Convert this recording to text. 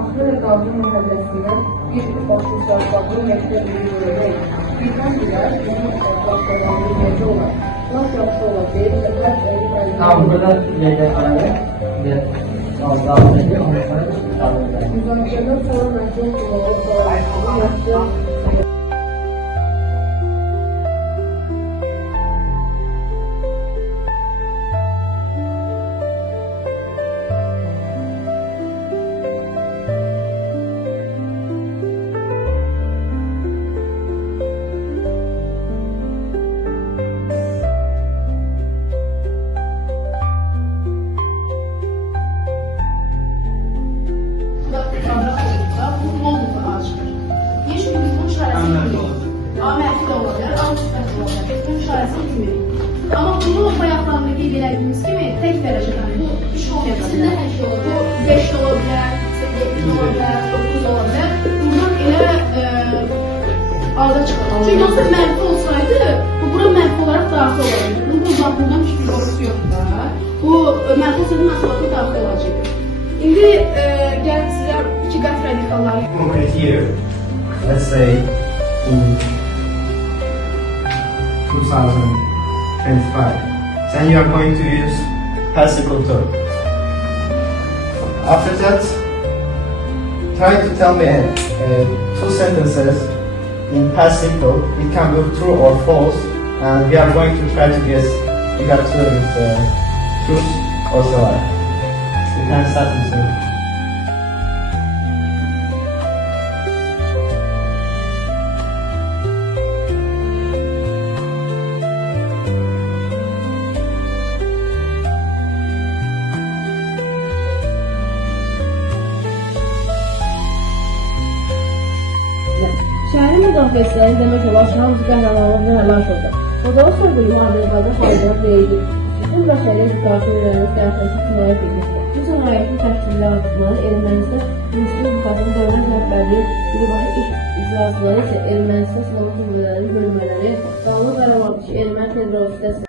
Axırı Qazı məhəlləsindən bir başlıca bağlı məktəb yürüyərək birdən-birə onun başladığı yerdə olan laf yaxşı olacaq və hər şeyi Tamam, burada yerdə araya ve fazla altındaki onları alıyorlar. müzakirədən sonra məhkum olmalı yaxşı. Ama bunu bayaqlarında qeyd elədiyimiz kimi tək dərəcədən bu iş olmayacaq. Sizdə hər şey olur. Bu 5 də ola bilər, 8 ola bilər, 9 ola bilər. Buradan elə arda çıxar. Çünki nasıl mənfi olsaydı, bu bura mənfi olaraq daxil olacaq. Bundan hiçbir qorxusu yoxdur da. Bu mənfi olsaydı məsulatı daxil olacaq. İndi gəl sizə iki qat radikalları. Over here, let's say in 2025, then you are going to use passive culture. After that, try to tell me two sentences in past simple. It can be true or false, and we are going to try to guess you got to truth or lie. You can start with it. Şəhərin müdafiəçiləri demək olar ki, hamısı qəhrəmanlıqla həlak oldu. Odağı soyqulu müharibədə faydalı deyildi. Bütün bəşəriyyət müdafiə edilmiş siyasəti cinayət edildi. Bu cinayətin təşkilatçıları Ermənistan Respublikasının dövlət rəhbərliyi birbaşa iş icraçıları isə Ermənistan silahlı qüvvələrinin bölmələri Dağlıq Qarabağdakı erməni terrorist